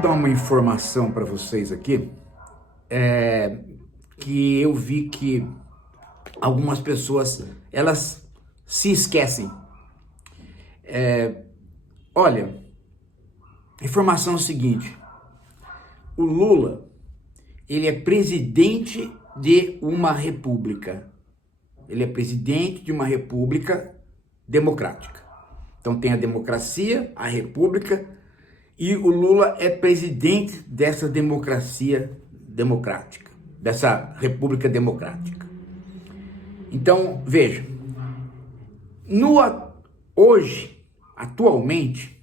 dar uma informação para vocês aqui, que eu vi que algumas pessoas, elas se esquecem. Olha, a informação é o seguinte: o Lula, ele é presidente de uma república. Ele é presidente de uma república democrática. Então tem a democracia, a república, e o Lula é presidente dessa democracia democrática, dessa república democrática. Então, veja, hoje, atualmente,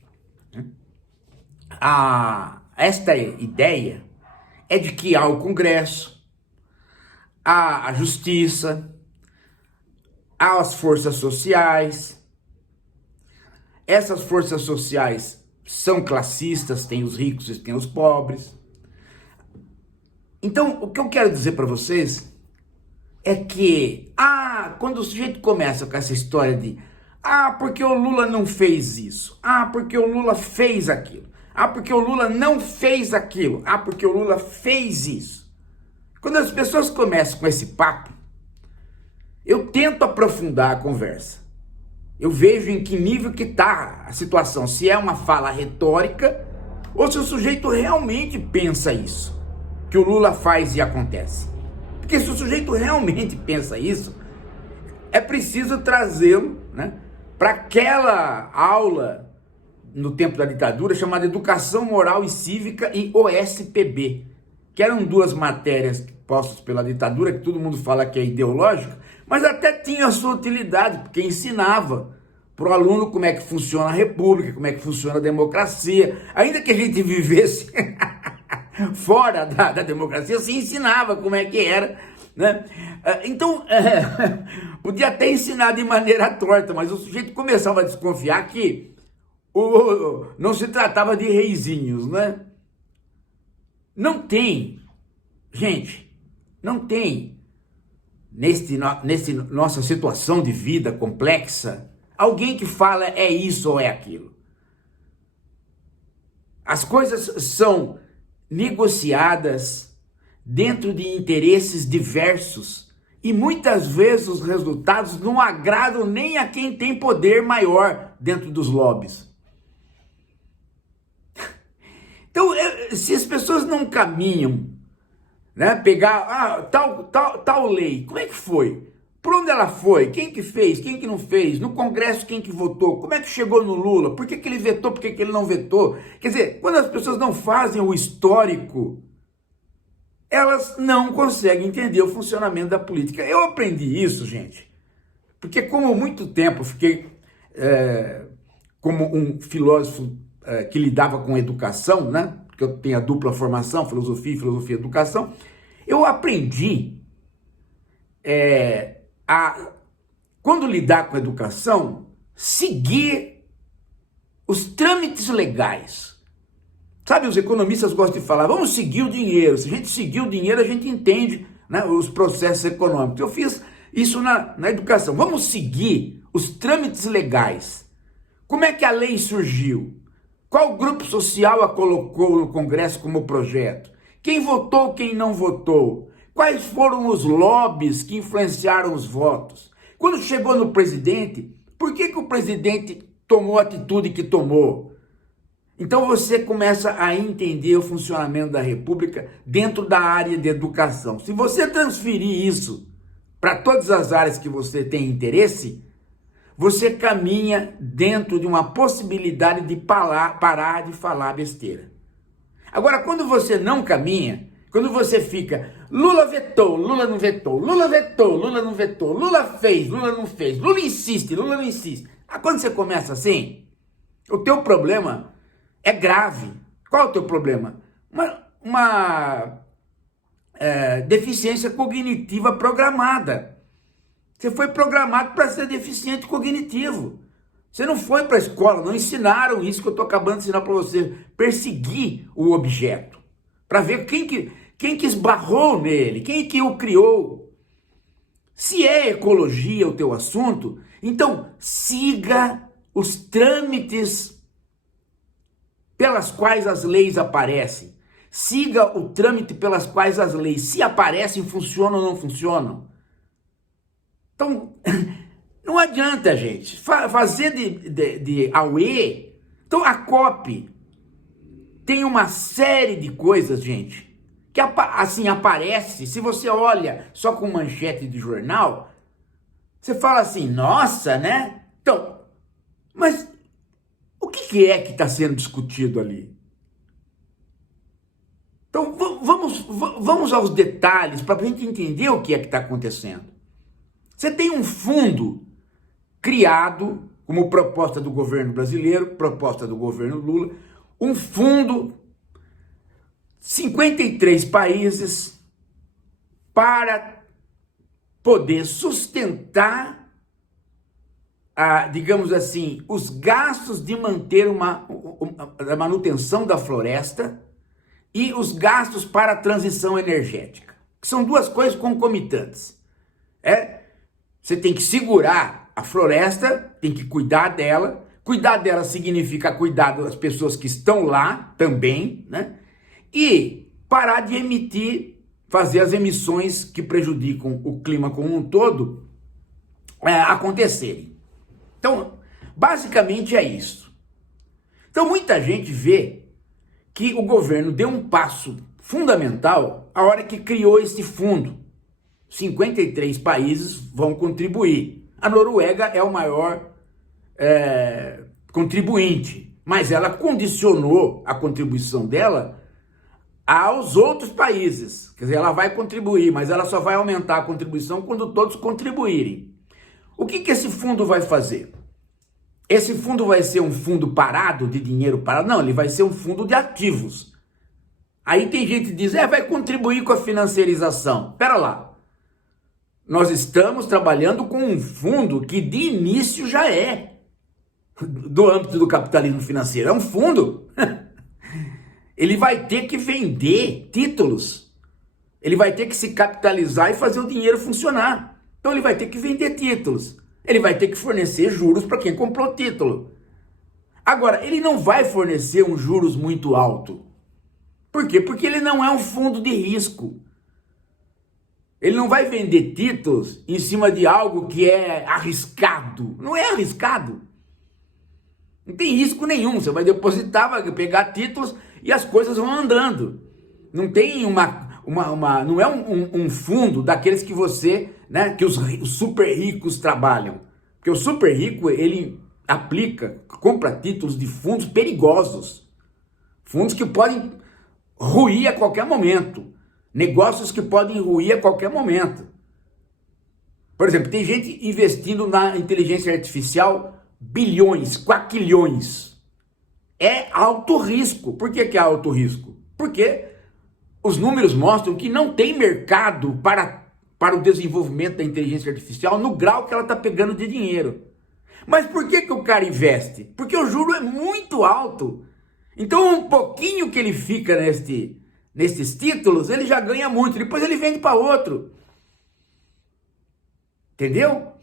esta ideia é de que há o Congresso, há a Justiça, há as forças sociais. Essas forças sociais são classistas, tem os ricos e tem os pobres. Então, o que eu quero dizer para vocês é que, quando o sujeito começa com essa história de porque o Lula não fez isso, porque o Lula fez aquilo, porque o Lula não fez aquilo, porque o Lula fez isso. Quando as pessoas começam com esse papo, eu tento aprofundar a conversa. Eu vejo em que nível que está a situação, se é uma fala retórica ou se o sujeito realmente pensa isso, que o Lula faz e acontece. Porque se o sujeito realmente pensa isso, é preciso trazê-lo, para aquela aula no tempo da ditadura chamada Educação Moral e Cívica e OSPB, que eram duas matérias postas pela ditadura, que todo mundo fala que é ideológica, mas até tinha a sua utilidade, porque ensinava para o aluno como é que funciona a república, como é que funciona a democracia. Ainda que a gente vivesse fora da democracia, se ensinava como é que era, né? Então, podia até ensinar de maneira torta, mas o sujeito começava a desconfiar que não se tratava de reizinhos, né? Não tem, gente, não tem, nesse nossa situação de vida complexa, alguém que fala é isso ou é aquilo. As coisas são negociadas dentro de interesses diversos e muitas vezes os resultados não agradam nem a quem tem poder maior dentro dos lobbies. Então, se as pessoas não caminham, pegar tal lei, como é que foi? Por onde ela foi? Quem que fez? Quem que não fez? No Congresso, quem que votou? Como é que chegou no Lula? Por que ele vetou? Por que ele não vetou? Quer dizer, quando as pessoas não fazem o histórico, elas não conseguem entender o funcionamento da política. Eu aprendi isso, gente, porque como muito tempo eu fiquei como um filósofo que lidava com educação, porque eu tenho a dupla formação, filosofia e educação, eu aprendi quando lidar com a educação, seguir os trâmites legais. Sabe, os economistas gostam de falar, vamos seguir o dinheiro. Se a gente seguir o dinheiro, a gente entende, os processos econômicos. Eu fiz isso na educação. Vamos seguir os trâmites legais. Como é que a lei surgiu? Qual grupo social a colocou no Congresso como projeto? Quem votou, quem não votou? Quais foram os lobbies que influenciaram os votos? Quando chegou no presidente, por que o presidente tomou a atitude que tomou? Então você começa a entender o funcionamento da República dentro da área de educação. Se você transferir isso para todas as áreas que você tem interesse, você caminha dentro de uma possibilidade de parar de falar besteira. Agora, quando você não caminha, quando você fica, Lula vetou, Lula não vetou, Lula vetou, Lula não vetou, Lula fez, Lula não fez, Lula insiste, Lula não insiste. Quando você começa assim, o teu problema é grave. Qual é o teu problema? Uma deficiência cognitiva programada. Você foi programado para ser deficiente cognitivo. Você não foi para a escola, não ensinaram isso que eu estou acabando de ensinar para você. Perseguir o objeto. Para ver quem que esbarrou nele, quem que o criou. Se é ecologia o teu assunto, então siga os trâmites pelas quais as leis aparecem. Siga o trâmite pelas quais as leis, se aparecem, funcionam ou não funcionam. Então, não adianta, gente, fazer de auê. Então, a COP tem uma série de coisas, gente, que assim aparece. Se você olha só com manchete de jornal, você fala assim, nossa, né? Então, mas o que é que está sendo discutido ali? Então, vamos aos detalhes para a gente entender o que é que está acontecendo. Você tem um fundo criado como proposta do governo brasileiro, proposta do governo Lula, um fundo, 53 países, para poder sustentar, digamos assim, os gastos de manter a manutenção da floresta e os gastos para a transição energética, que são duas coisas concomitantes. Você tem que segurar a floresta, tem que cuidar dela. Cuidar dela significa cuidar das pessoas que estão lá também, né? E parar de emitir, fazer as emissões que prejudicam o clima como um todo acontecerem. Então, basicamente é isso. Então, muita gente vê que o governo deu um passo fundamental a hora que criou esse fundo. 53 países vão contribuir. A Noruega é o maior contribuinte, mas ela condicionou a contribuição dela aos outros países. Quer dizer, ela vai contribuir, mas ela só vai aumentar a contribuição quando todos contribuírem. O que esse fundo vai fazer? Esse fundo vai ser um fundo parado, de dinheiro parado? Não, ele vai ser um fundo de ativos. Aí tem gente que diz, vai contribuir com a financiarização. Pera lá. Nós estamos trabalhando com um fundo que de início já é do âmbito do capitalismo financeiro. É um fundo. Ele vai ter que vender títulos. Ele vai ter que se capitalizar e fazer o dinheiro funcionar. Então ele vai ter que vender títulos. Ele vai ter que fornecer juros para quem comprou o título. Agora, ele não vai fornecer um juros muito alto. Por quê? Porque ele não é um fundo de risco. Ele não vai vender títulos em cima de algo que é arriscado. Não é arriscado. Não tem risco nenhum. Você vai depositar, vai pegar títulos e as coisas vão andando. Não tem não é um fundo daqueles que você, né, que os super ricos trabalham. Porque o super rico, ele compra títulos de fundos perigosos. Fundos que podem ruir a qualquer momento. Negócios que podem ruir a qualquer momento. Por exemplo, tem gente investindo na inteligência artificial bilhões, quaquilhões. É alto risco. Por que é alto risco? Porque os números mostram que não tem mercado para o desenvolvimento da inteligência artificial no grau que ela está pegando de dinheiro. Mas por que o cara investe? Porque o juro é muito alto. Então um pouquinho que ele fica nesses títulos, ele já ganha muito. Depois ele vende para outro. Entendeu?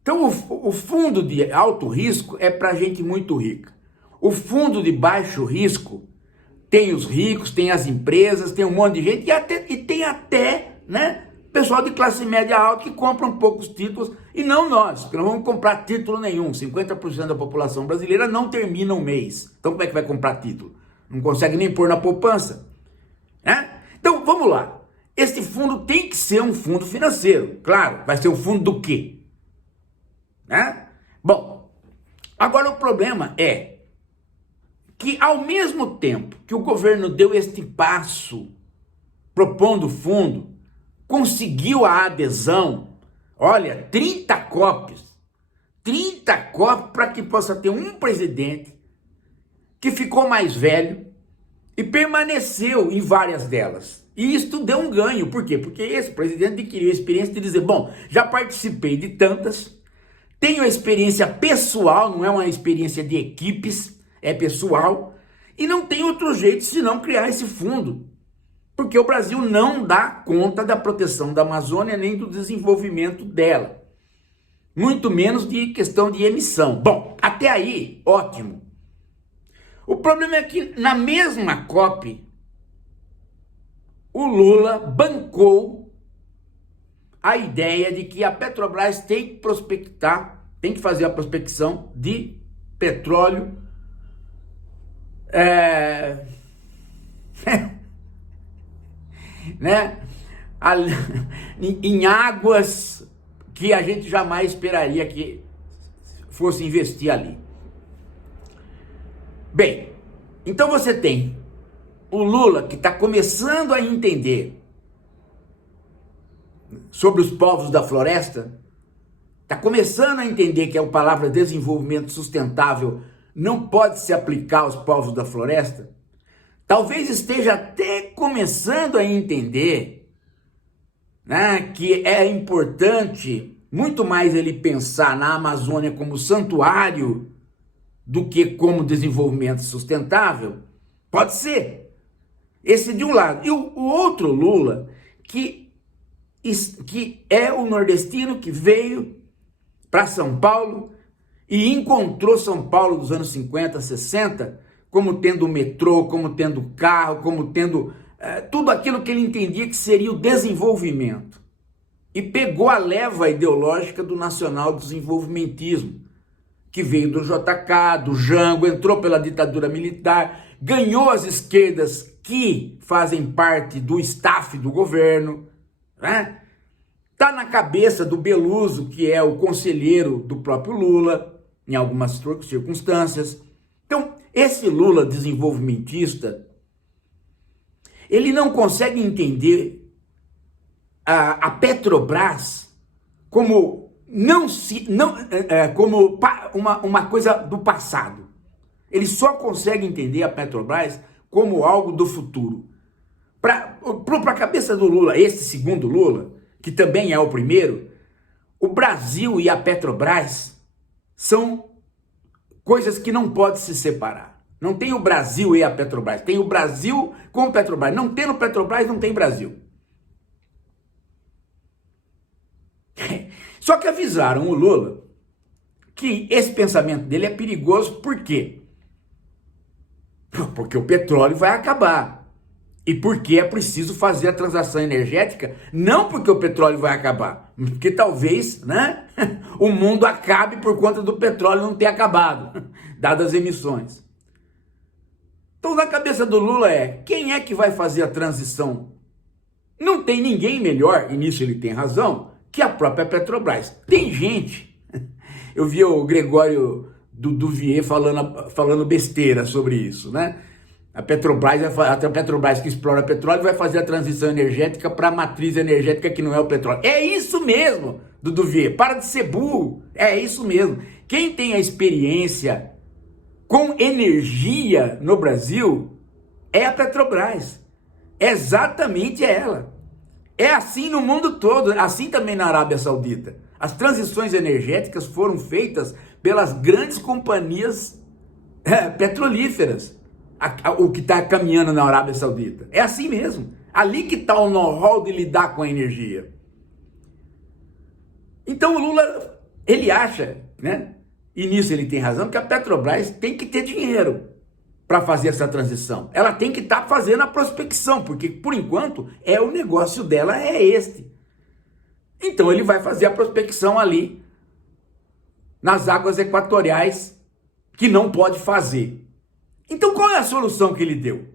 Então o fundo de alto risco é para gente muito rica. O fundo de baixo risco tem os ricos, tem as empresas, tem um monte de gente e tem até, né, pessoal de classe média alta que compram poucos títulos e não nós, porque não vamos comprar título nenhum. 50% da população brasileira não termina um mês. Então como é que vai comprar título? Não consegue nem pôr na poupança, né? Então vamos lá. Este fundo tem que ser um fundo financeiro. Claro, vai ser um fundo do quê? Né? Bom, agora o problema é que ao mesmo tempo que o governo deu este passo propondo fundo, conseguiu a adesão, olha, 30 COPs para que possa ter um presidente que ficou mais velho e permaneceu em várias delas. E isso deu um ganho. Por quê? Porque esse presidente adquiriu a experiência de dizer, bom, já participei de tantas, tenho a experiência pessoal, não é uma experiência de equipes, é pessoal, e não tem outro jeito senão criar esse fundo. Porque o Brasil não dá conta da proteção da Amazônia nem do desenvolvimento dela. Muito menos de questão de emissão. Bom, até aí, ótimo. O problema é que na mesma COP, o Lula bancou a ideia de que a Petrobras tem que prospectar, tem que fazer a prospecção de petróleo né, em águas que a gente jamais esperaria que fosse investir ali. Bem, então você tem o Lula que está começando a entender sobre os povos da floresta, está começando a entender que a palavra desenvolvimento sustentável não pode se aplicar aos povos da floresta. Talvez esteja até começando a entender, né, que é importante muito mais ele pensar na Amazônia como santuário do que como desenvolvimento sustentável. Pode ser. Esse de um lado. E o outro Lula, que é o nordestino que veio para São Paulo e encontrou São Paulo dos anos 50, 60, como tendo metrô, como tendo carro, como tendo tudo aquilo que ele entendia que seria o desenvolvimento. E pegou a leva ideológica do nacional desenvolvimentismo, que veio do JK, do Jango, entrou pela ditadura militar, ganhou as esquerdas que fazem parte do staff do governo, né? Tá na cabeça do Beluso, que é o conselheiro do próprio Lula, em algumas circunstâncias. Então, esse Lula desenvolvimentista, ele não consegue entender a Petrobras como como uma coisa do passado. Ele só consegue entender a Petrobras como algo do futuro. Para a cabeça do Lula, esse segundo Lula, que também é o primeiro, o Brasil e a Petrobras são coisas que não podem se separar. Não tem o Brasil e a Petrobras, tem o Brasil com a Petrobras. Não tendo Petrobras, não tem Brasil. Só que avisaram o Lula que esse pensamento dele é perigoso, por quê? Porque o petróleo vai acabar. E porque é preciso fazer a transação energética, não porque o petróleo vai acabar, porque talvez, né, o mundo acabe por conta do petróleo não ter acabado, dadas as emissões. Então, na cabeça do Lula quem é que vai fazer a transição? Não tem ninguém melhor, e nisso ele tem razão, que a própria Petrobras. Tem gente, eu vi o Gregório do Duvier falando besteira sobre isso, né? A Petrobras que explora petróleo vai fazer a transição energética para a matriz energética que não é o petróleo. É isso mesmo, Duvier, para de ser burro, é isso mesmo. Quem tem a experiência com energia no Brasil é a Petrobras, é exatamente ela. É assim no mundo todo, assim também na Arábia Saudita. As transições energéticas foram feitas pelas grandes companhias petrolíferas. O que está caminhando na Arábia Saudita. É assim mesmo. Ali que está o know-how de lidar com a energia. Então o Lula, ele acha, né? E nisso ele tem razão, que a Petrobras tem que ter dinheiro para fazer essa transição. Ela tem que estar fazendo a prospecção, porque por enquanto o negócio dela é este. Então ele vai fazer a prospecção ali nas águas equatoriais que não pode fazer. Então qual é a solução que ele deu?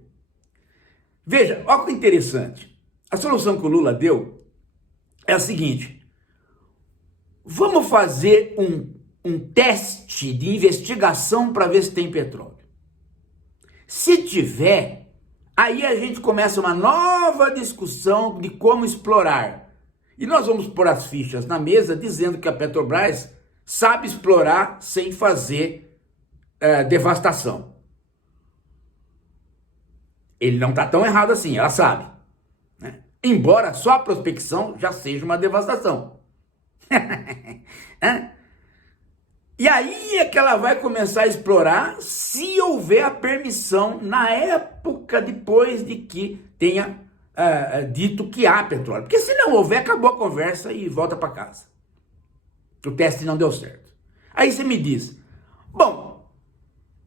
Veja, olha que interessante. A solução que o Lula deu é a seguinte: vamos fazer um teste de investigação para ver se tem petróleo. Se tiver, aí a gente começa uma nova discussão de como explorar. E nós vamos pôr as fichas na mesa dizendo que a Petrobras sabe explorar sem fazer devastação. Ele não está tão errado assim, ela sabe. Né? Embora só a prospecção já seja uma devastação. E aí é que ela vai começar a explorar se houver a permissão na época depois de que tenha dito que há petróleo. Porque se não houver, acabou a conversa e volta para casa. O teste não deu certo. Aí você me diz, bom,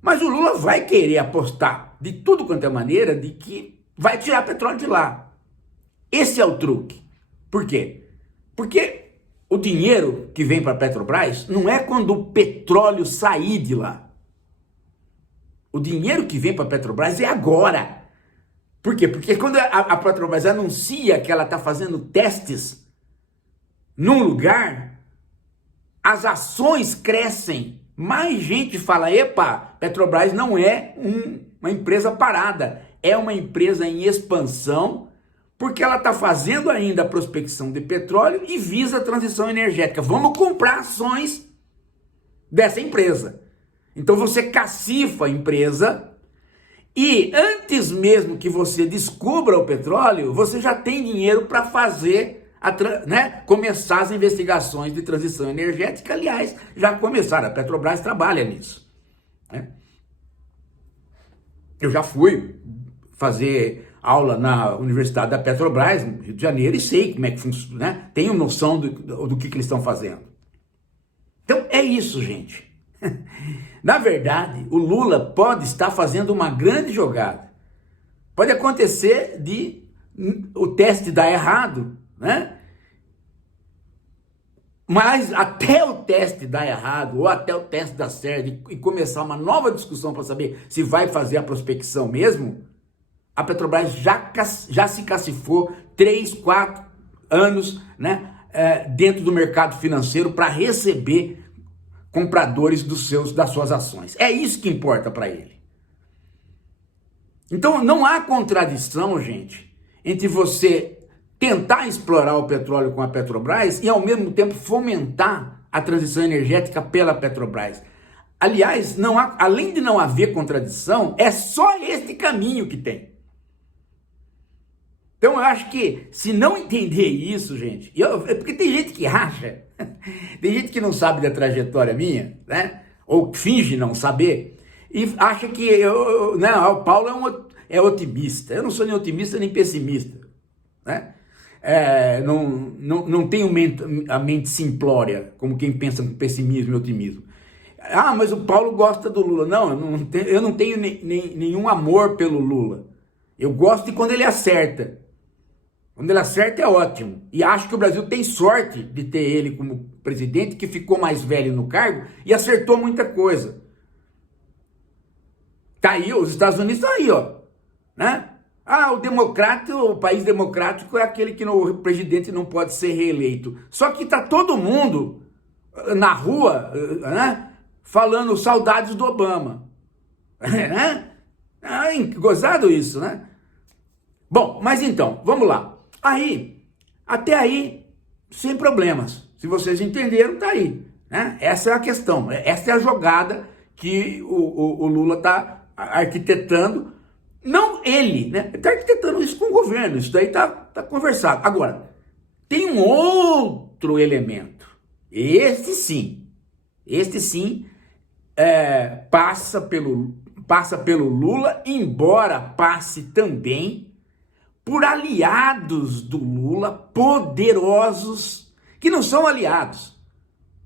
Mas o Lula vai querer apostar de tudo quanto é maneira de que vai tirar petróleo de lá. Esse é o truque. Por quê? Porque o dinheiro que vem para a Petrobras não é quando o petróleo sair de lá. O dinheiro que vem para a Petrobras é agora. Por quê? Porque quando a Petrobras anuncia que ela está fazendo testes num lugar, as ações crescem. Mais gente fala, epa, Petrobras não é uma empresa parada, é uma empresa em expansão, porque ela está fazendo ainda a prospecção de petróleo e visa a transição energética. Vamos comprar ações dessa empresa. Então você cacifa a empresa e antes mesmo que você descubra o petróleo, você já tem dinheiro para fazer, começar as investigações de transição energética. Aliás, já começaram, a Petrobras trabalha nisso. Né? Eu já fui fazer aula na Universidade da Petrobras, no Rio de Janeiro, e sei como é que funciona, né? Tenho noção do que eles estão fazendo. Então é isso, gente. Na verdade, o Lula pode estar fazendo uma grande jogada. Pode acontecer de o teste dar errado, né? Mas até o teste dar errado, ou até o teste dar certo, e começar uma nova discussão para saber se vai fazer a prospecção mesmo, a Petrobras já se cacifou 3, 4 anos, né, dentro do mercado financeiro para receber compradores das suas ações. É isso que importa para ele. Então não há contradição, gente, entre você tentar explorar o petróleo com a Petrobras e ao mesmo tempo fomentar a transição energética pela Petrobras. Aliás, além de não haver contradição, é só este caminho que tem. Então eu acho que se não entender isso, gente, porque tem gente que acha, tem gente que não sabe da trajetória minha, né? Ou finge não saber, e acha que o Paulo é otimista. Eu não sou nem otimista nem pessimista, né? Não tenho a mente simplória, como quem pensa com pessimismo e otimismo. Ah, mas o Paulo gosta do Lula. Não, eu não tenho nenhum amor pelo Lula. Eu gosto de quando ele acerta. Quando ele acerta é ótimo. E acho que o Brasil tem sorte de ter ele como presidente, que ficou mais velho no cargo e acertou muita coisa. Tá aí, os Estados Unidos estão aí, ó. Né? O país democrático é aquele que o presidente não pode ser reeleito. Só que tá todo mundo na rua, né, falando saudades do Obama. Né? Gozado isso, né? Bom, mas então, vamos lá. Até aí, sem problemas. Se vocês entenderam, tá aí. Né? Essa é a questão. Essa é a jogada que o Lula está arquitetando. Não ele, né? Ele está arquitetando isso com o governo. Isso daí tá conversado. Agora, tem um outro elemento. Este sim, passa pelo Lula, embora passe também por aliados do Lula poderosos, que não são aliados,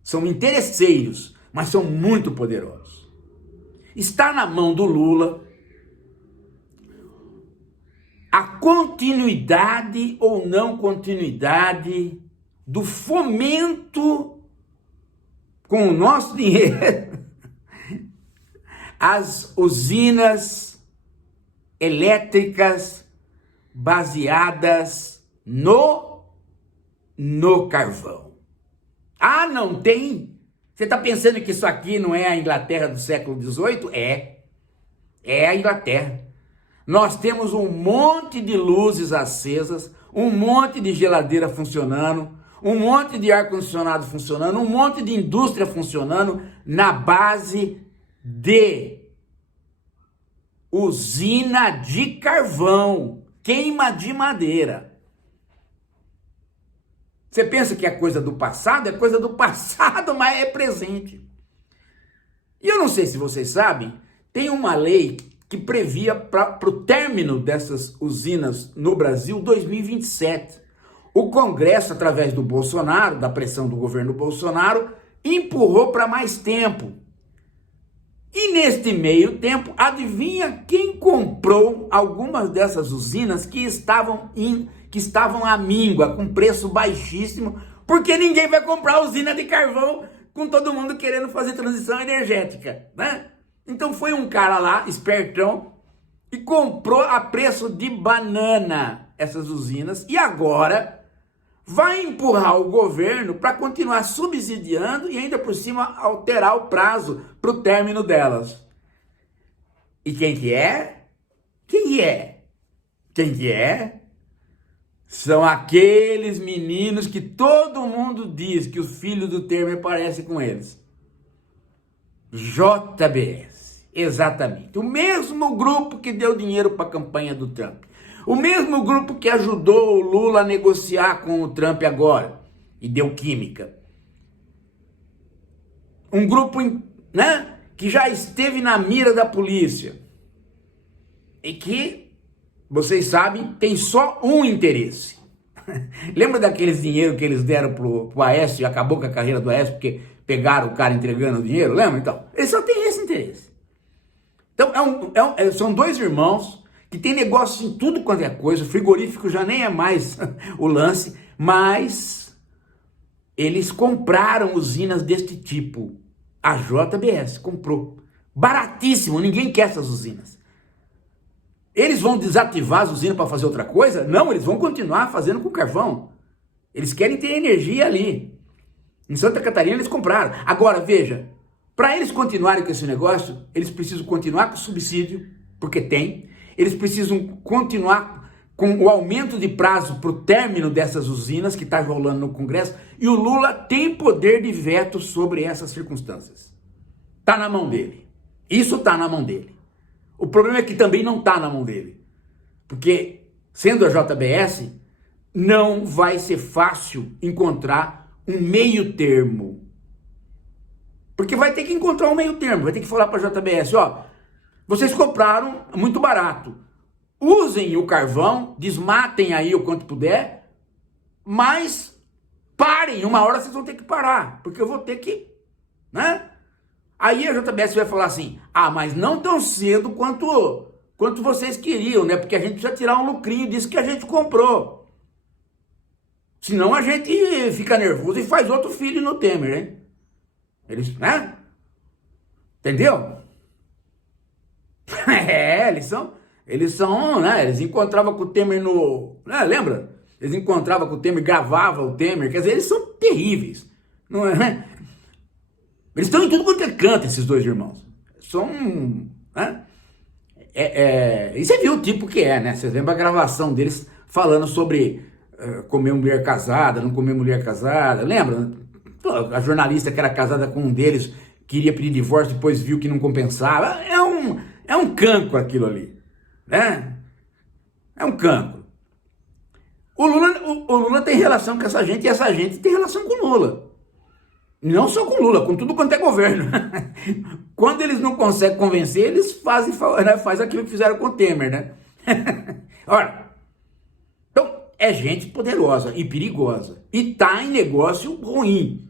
são interesseiros, mas são muito poderosos. Está na mão do Lula a continuidade ou não continuidade do fomento com o nosso dinheiro às usinas elétricas baseadas no carvão. Ah, não tem? Você está pensando que isso aqui não é a Inglaterra do século XVIII? É a Inglaterra. Nós temos um monte de luzes acesas, um monte de geladeira funcionando, um monte de ar-condicionado funcionando, um monte de indústria funcionando na base de usina de carvão, queima de madeira. Você pensa que é coisa do passado? É coisa do passado, mas é presente. E eu não sei se vocês sabem, tem uma lei que previa para o término dessas usinas no Brasil 2027. O Congresso, através do Bolsonaro, da pressão do governo Bolsonaro, empurrou para mais tempo. E neste meio tempo, adivinha quem comprou algumas dessas usinas que estavam à míngua, com preço baixíssimo, porque ninguém vai comprar usina de carvão com todo mundo querendo fazer transição energética, né? Então foi um cara lá, espertão, e comprou a preço de banana essas usinas, e agora vai empurrar o governo para continuar subsidiando e ainda por cima alterar o prazo para o término delas. E quem que é? Quem que é? Quem que é? São aqueles meninos que todo mundo diz que os filhos do Temer parecem com eles. JBS, exatamente. O mesmo grupo que deu dinheiro para a campanha do Trump. O mesmo grupo que ajudou o Lula a negociar com o Trump agora e deu química. Um grupo, né, que já esteve na mira da polícia e que, vocês sabem, tem só um interesse. Lembra daqueles dinheiro que eles deram pro Aécio e acabou com a carreira do Aécio porque pegaram o cara entregando o dinheiro? Lembra? Então, eles só têm esse interesse. Então, são dois irmãos que tem negócio em tudo quanto é coisa, o frigorífico já nem é mais o lance, mas eles compraram usinas deste tipo. A JBS comprou. Baratíssimo, ninguém quer essas usinas. Eles vão desativar as usinas para fazer outra coisa? Não, eles vão continuar fazendo com carvão. Eles querem ter energia ali. Em Santa Catarina eles compraram. Agora, veja, para eles continuarem com esse negócio, eles precisam continuar com o subsídio, porque tem. Eles precisam continuar com o aumento de prazo para o término dessas usinas que está rolando no Congresso, e o Lula tem poder de veto sobre essas circunstâncias. Está na mão dele. Isso está na mão dele. O problema é que também não está na mão dele. Porque, sendo a JBS, não vai ser fácil encontrar um meio termo. Porque vai ter que encontrar um meio termo, vai ter que falar para a JBS, ó, vocês compraram muito barato, usem o carvão, desmatem aí o quanto puder, mas parem, uma hora vocês vão ter que parar, porque eu vou ter que, né? Aí a JBS vai falar assim, mas não tão cedo quanto vocês queriam, né? Porque a gente precisa tirar um lucrinho disso que a gente comprou. Senão a gente fica nervoso e faz outro filho no Temer, hein? Eles, né? Entendeu? Eles são, né? Eles encontravam com o Temer no, né? Lembra? Eles encontravam com o Temer, gravavam o Temer, quer dizer, eles são terríveis, não é? Eles estão em tudo quanto é canto, esses dois irmãos. São, né? E você viu o tipo que é, né? Você lembra a gravação deles falando sobre comer mulher casada, não comer mulher casada, lembra? A jornalista que era casada com um deles queria pedir divórcio, depois viu que não compensava. É um cancro aquilo ali, né? É um cancro. O Lula tem relação com essa gente e essa gente tem relação com o Lula. Não só com o Lula, com tudo quanto é governo. Quando eles não conseguem convencer, eles fazem aquilo que fizeram com o Temer, né? Ora, então é gente poderosa e perigosa e tá em negócio ruim.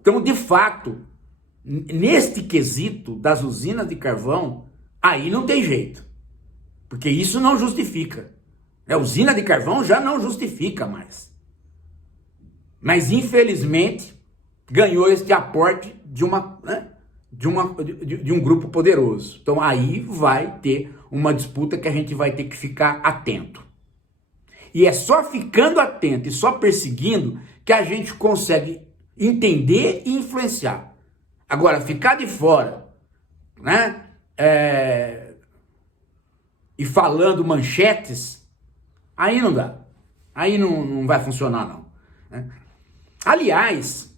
Então, de fato, neste quesito das usinas de carvão, aí não tem jeito. Porque isso não justifica. A usina de carvão já não justifica mais. Mas, infelizmente, ganhou este aporte de um grupo poderoso. Então, aí vai ter uma disputa que a gente vai ter que ficar atento. E é só ficando atento e só perseguindo que a gente consegue entender e influenciar. Agora, ficar de fora, né? E falando manchetes, aí não dá. Aí não vai funcionar, não. Né? Aliás,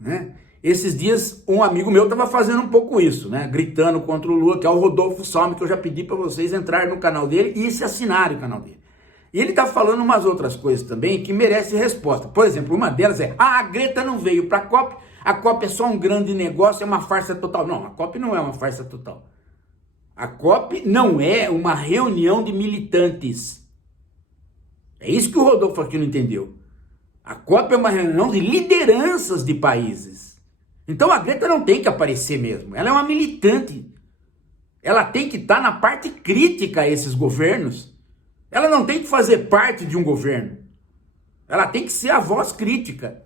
né? Esses dias um amigo meu estava fazendo um pouco isso, né? Gritando contra o Lula, que é o Rodolfo Salme, que eu já pedi para vocês entrarem no canal dele e se assinarem o canal dele. E ele está falando umas outras coisas também que merecem resposta. Por exemplo, uma delas é, a Greta não veio para a COP é só um grande negócio, é uma farsa total. Não, a COP não é uma farsa total. A COP não é uma reunião de militantes. É isso que o Rodolfo aqui não entendeu. A COP é uma reunião de lideranças de países. Então a Greta não tem que aparecer mesmo. Ela é uma militante. Ela tem que estar na parte crítica a esses governos. Ela não tem que fazer parte de um governo. Ela tem que ser a voz crítica.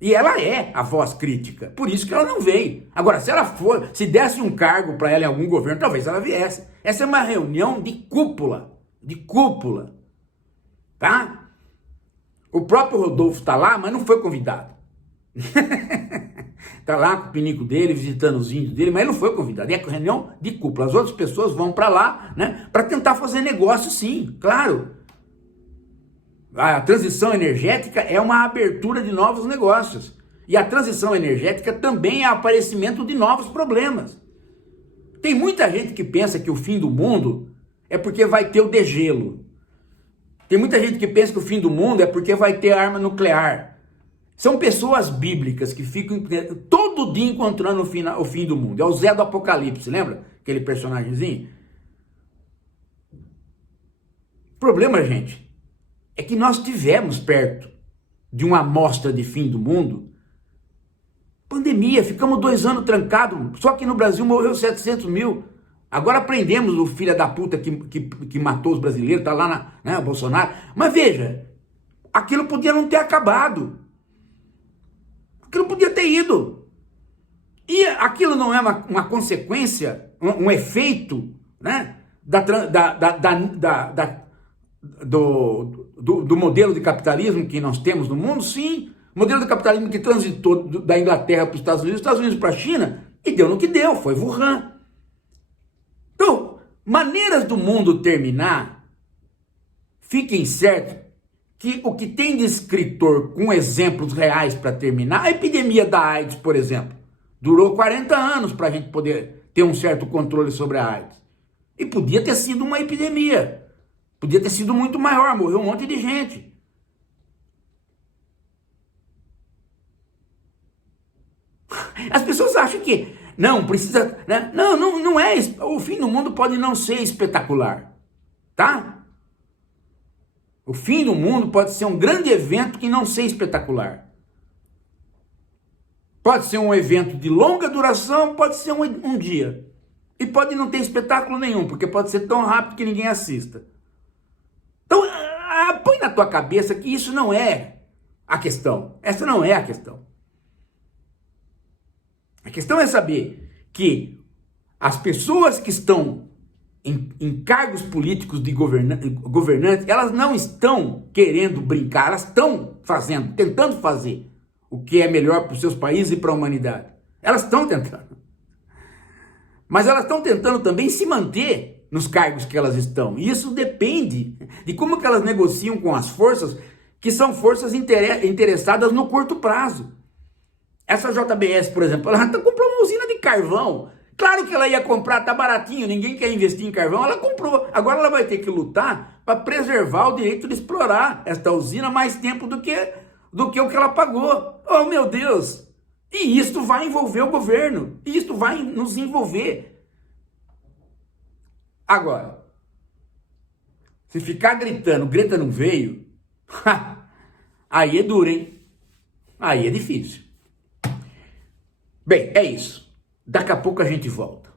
E ela é a voz crítica. Por isso que ela não veio. Agora, se ela for, se desse um cargo para ela em algum governo, talvez ela viesse. Essa é uma reunião de cúpula. De cúpula. Tá? O próprio Rodolfo está lá, mas não foi convidado. Está lá com o pinico dele, visitando os índios dele, mas ele não foi convidado. É reunião de cúpula. As outras pessoas vão para lá, né, para tentar fazer negócio, sim, claro. A transição energética é uma abertura de novos negócios. E a transição energética também é o aparecimento de novos problemas. Tem muita gente que pensa que o fim do mundo é porque vai ter o degelo. Tem muita gente que pensa que o fim do mundo é porque vai ter arma nuclear. São pessoas bíblicas que ficam todo dia encontrando o fim do mundo. É o Zé do Apocalipse, lembra? Aquele personagemzinho. O problema, gente, é que nós tivemos perto de uma amostra de fim do mundo. Pandemia, ficamos 2 anos trancados. Só que no Brasil morreu 700 mil. Agora prendemos o filho da puta que matou os brasileiros, tá lá, o Bolsonaro. Mas veja, aquilo podia não ter acabado. Aquilo podia ter ido. E aquilo não é uma consequência, um efeito, né, do modelo de capitalismo que nós temos no mundo? Sim. Modelo de capitalismo que transitou da Inglaterra para os Estados Unidos para a China, e deu no que deu, foi Wuhan. Então, maneiras do mundo terminar, fiquem certos que o que tem de escritor com exemplos reais para terminar, a epidemia da AIDS, por exemplo, durou 40 anos para a gente poder ter um certo controle sobre a AIDS. E podia ter sido uma epidemia, podia ter sido muito maior, morreu um monte de gente. As pessoas acham que não precisa, né? Não é. O fim do mundo pode não ser espetacular, tá? O fim do mundo pode ser um grande evento que não ser espetacular. Pode ser um evento de longa duração, pode ser um dia. E pode não ter espetáculo nenhum, porque pode ser tão rápido que ninguém assista. Então, põe na tua cabeça que isso não é a questão. Essa não é a questão. A questão é saber que as pessoas que estão em cargos políticos de governantes, elas não estão querendo brincar, elas estão fazendo, tentando fazer o que é melhor para os seus países e para a humanidade. Elas estão tentando. Mas elas estão tentando também se manter nos cargos que elas estão. E isso depende de como que elas negociam com as forças que são forças interessadas no curto prazo. Essa JBS, por exemplo, ela comprou uma usina de carvão. Claro que ela ia comprar, tá baratinho, ninguém quer investir em carvão, ela comprou. Agora ela vai ter que lutar para preservar o direito de explorar esta usina mais tempo do que o que ela pagou. Oh, meu Deus! E isto vai envolver o governo, isto vai nos envolver. Agora, se ficar gritando, Greta não veio, aí é duro, hein? Aí é difícil. Bem, é isso. Daqui a pouco a gente volta.